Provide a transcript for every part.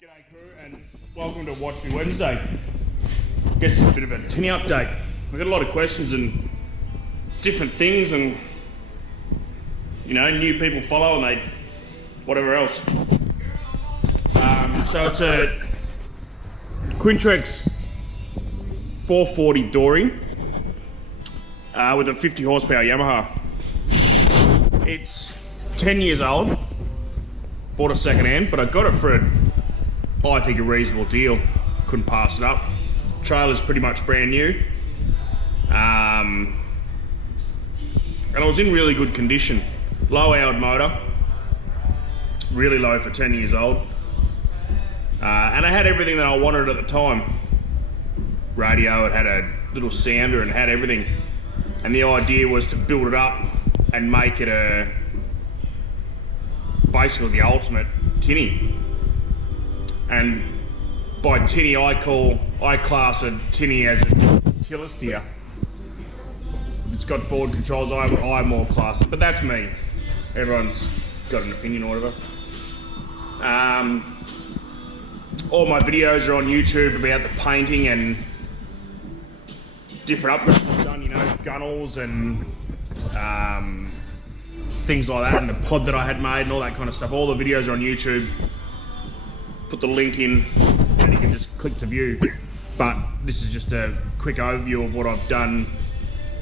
G'day crew and welcome to Watch Me Wednesday. I guess it's a bit of a tinnie update. I've got a lot of questions and different things and new people follow and they whatever else. So it's a Quintrex 440 Dory with a 50 horsepower Yamaha. It's 10 years old. Bought it second hand, but I got it for I think a reasonable deal. Couldn't pass it up. Trailer's pretty much brand new. And it was in really good condition. Low hour motor. Really low for 10 years old. And it had everything that I wanted at the time. Radio, it had a little sounder and it had everything. And the idea was to build it up and make it basically the ultimate tinnie. And by tinnie I class a tinnie as a tiller steer. If it's got forward controls, I more class it, but that's me. Everyone's got an opinion or whatever. All my videos are on YouTube about the painting and different upgrades I've done, gunnels and things like that, and the pod that I had made and all that kind of stuff. All the videos are on YouTube. Put the link in and you can just click to view. But this is just a quick overview of what I've done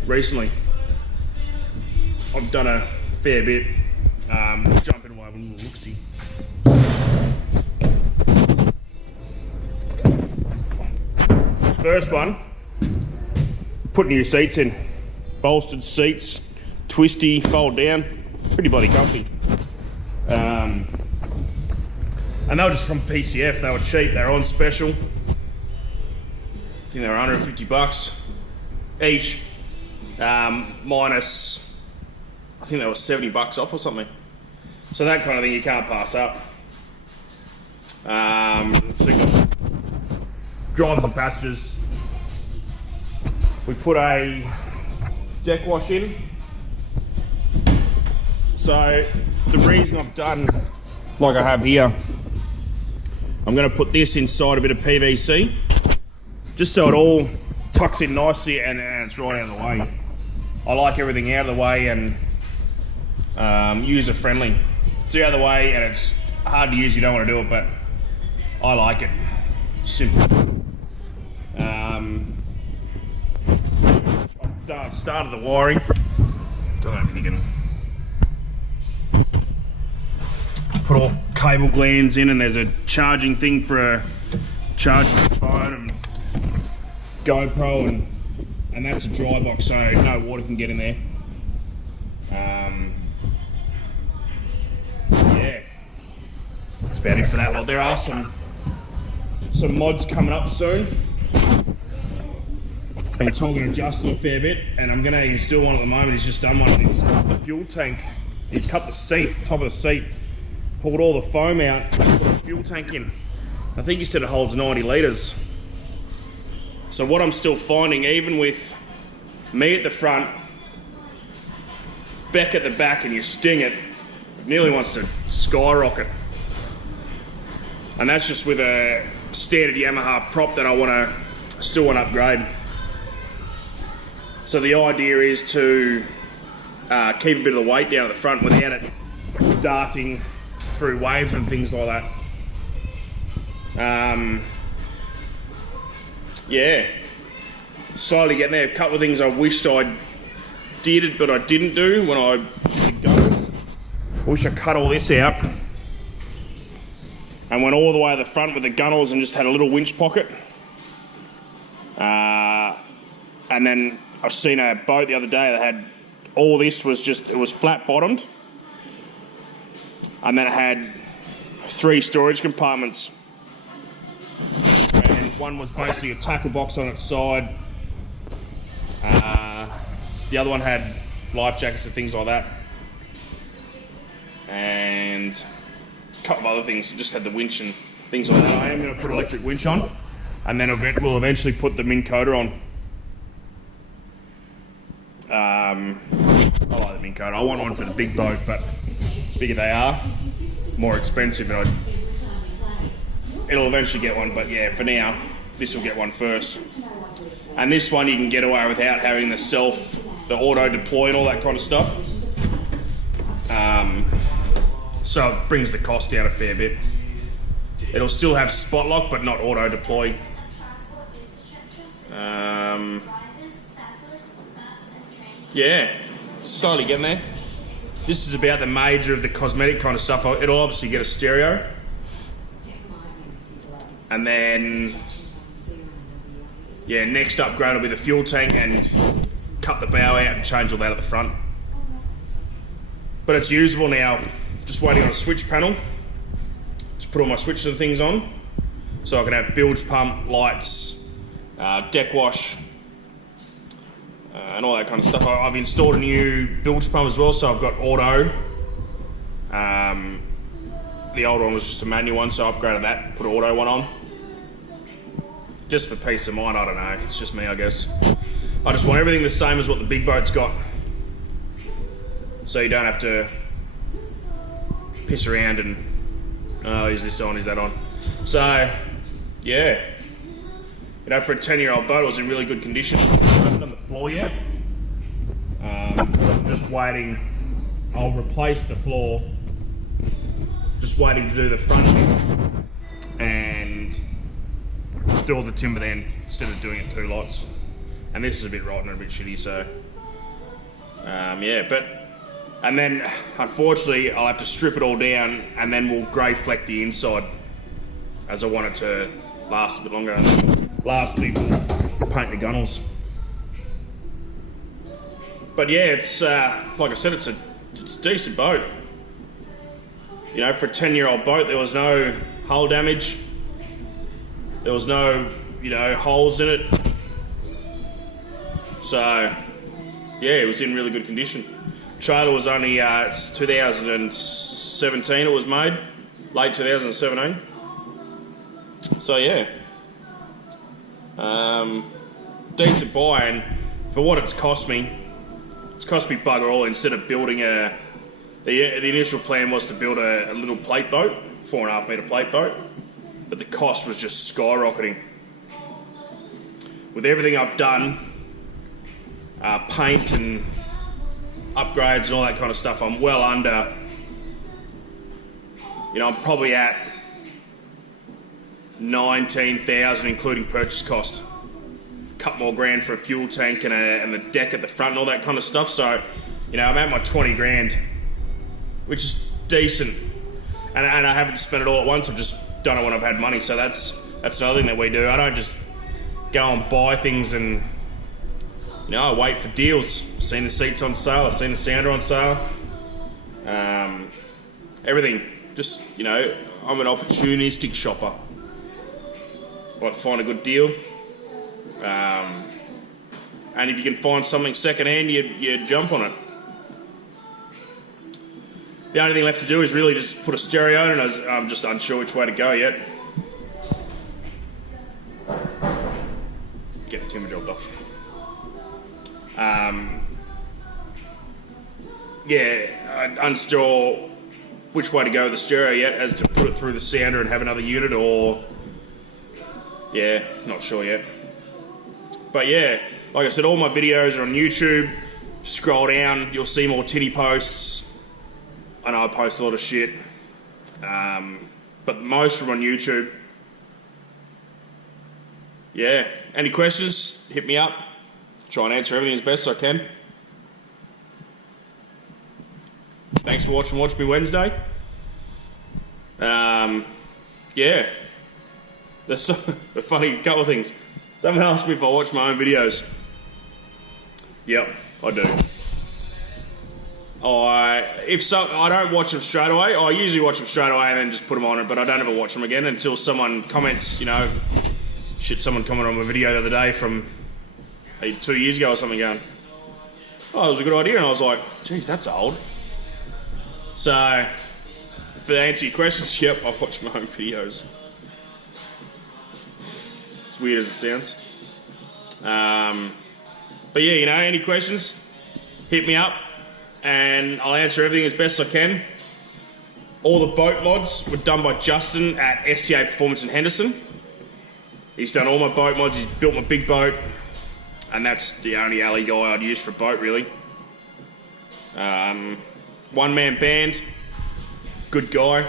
recently. I've done a fair bit. Jump into my little look-see. First one, putting your seats in. Bolstered seats, twisty, fold down, pretty bloody comfy. And they were just from PCF, they were cheap, they were on special. I think they were 150 bucks each, minus, I think they were 70 bucks off or something. So that kind of thing you can't pass up. So you got drivers and passengers. We put a deck wash in. So the reason I've done like I have here, I'm going to put this inside a bit of PVC, just so it all tucks in nicely and it's right out of the way. I like everything out of the way and user friendly. It's out of the way and it's hard to use, you don't want to do it, but I like it. Simple. I've started the wiring. Don't know if you can put all cable glands in, and there's a charging thing for a charging phone and GoPro, and that's a dry box, so no water can get in there. Yeah, that's about it for that. Well, there are some mods coming up soon. Been talking to Justin a fair bit, and I'm going to install one at the moment. He's just done one of these. The fuel tank. He's cut the seat, top of the seat, pulled all the foam out, put a fuel tank in. I think he said it holds 90 litres. So what I'm still finding, even with me at the front, Beck at the back, and you sting it, it nearly wants to skyrocket. And that's just with a standard Yamaha prop that I still want to upgrade. So the idea is to keep a bit of the weight down at the front without it darting through waves and things like that. Yeah, slowly getting there. A couple of things I wished I did, but I didn't do when I did gunnels. I wish I cut all this out and went all the way to the front with the gunnels and just had a little winch pocket. And then I've seen a boat the other day that had all this it was flat bottomed. And then it had 3 storage compartments. And one was basically a tackle box on its side. The other one had life jackets and things like that. And a couple of other things, it just had the winch and things like that. I am going to put an electric winch on, and then we'll eventually put the Minn Kota on. I like the Minn Kota. I want one for the big boat, but bigger they are, more expensive. And it'll eventually get one, but yeah, for now, this will get one first. And this one you can get away without having the auto deploy and all that kind of stuff. So it brings the cost down a fair bit. It'll still have spot lock, but not auto deploy. Yeah, slowly getting there. This is about the major of the cosmetic kind of stuff. It'll obviously get a stereo. And then, yeah, next upgrade will be the fuel tank and cut the bow out and change all that at the front. But it's usable now. Just waiting on a switch panel to put all my switches and things on. So I can have bilge pump, lights, deck wash, and all that kind of stuff. I've installed a new bilge pump as well, so I've got auto. The old one was just a manual one, so I upgraded that, put an auto one on. Just for peace of mind, I don't know, it's just me I guess. I just want everything the same as what the big boat's got. So you don't have to piss around and, oh, is this on, is that on? So, yeah. You know, for a 10-year-old boat, it was in really good condition. I haven't done the floor yet. So I'm just waiting. I'll replace the floor. Just waiting to do the front and do all the timber then, instead of doing it 2 lots. And this is a bit rotten and a bit shitty, so yeah, and then unfortunately I'll have to strip it all down and then we'll grey fleck the inside, as I want it to last a bit longer. Lastly, we'll paint the gunnels. But yeah, it's like I said, it's a decent boat. You know, for a 10-year-old boat, there was no hull damage. There was no, you know, holes in it. So, yeah, it was in really good condition. Trailer was only 2017 it was made, late 2017. So yeah, decent buy, and for what it's cost me bugger all. Instead of building the initial plan was to build a little plate boat, 4.5 metre plate boat, but the cost was just skyrocketing. With everything I've done, paint and upgrades and all that kind of stuff, I'm well under, you know, I'm probably at 19,000 including purchase cost. Couple more grand for a fuel tank and the deck at the front and all that kind of stuff. So, you know, I'm at my 20 grand, which is decent. And I haven't spent it all at once. I've just done it when I've had money. So that's another thing that we do. I don't just go and buy things and, you know, I wait for deals. I've seen the seats on sale, I've seen the sounder on sale. Everything. Just, you know, I'm an opportunistic shopper. I like to find a good deal. And if you can find something second-hand, you jump on it. The only thing left to do is really just put a stereo in, and I'm just unsure which way to go yet. Get the timber jobbed off. Yeah, I'm unsure which way to go with the stereo yet, as to put it through the sounder and have another unit, or yeah, not sure yet. But yeah, like I said, all my videos are on YouTube. Scroll down, you'll see more tinnie posts. I know I post a lot of shit, but most are on YouTube. Yeah, any questions, hit me up. Try and answer everything as best I can. Thanks for watching Watch Me Wednesday. Yeah, there's a funny couple of things. Someone asked me if I watch my own videos. Yep, I do. I don't watch them straight away. I usually watch them straight away and then just put them on it, but I don't ever watch them again until someone comments, you know, someone commented on my video the other day from 2 years ago or something going, oh, it was a good idea, and I was like, geez, that's old. So, to answer your questions, yep, I watch my own videos. As weird as it sounds. But yeah, you know, any questions, hit me up and I'll answer everything as best I can. All the boat mods were done by Justin at STA Performance in Henderson. He's done all my boat mods, he's built my big boat, and that's the only alley guy I'd use for a boat, really. One-man band, good guy,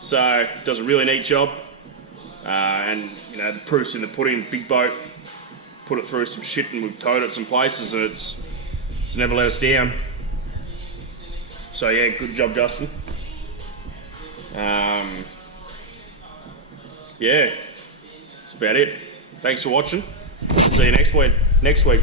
so does a really neat job. And you know, the proof's in the pudding. Big boat, put it through some shit, and we've towed it some places, and it's never let us down. So yeah, good job, Justin. Yeah, that's about it. Thanks for watching. See you next week.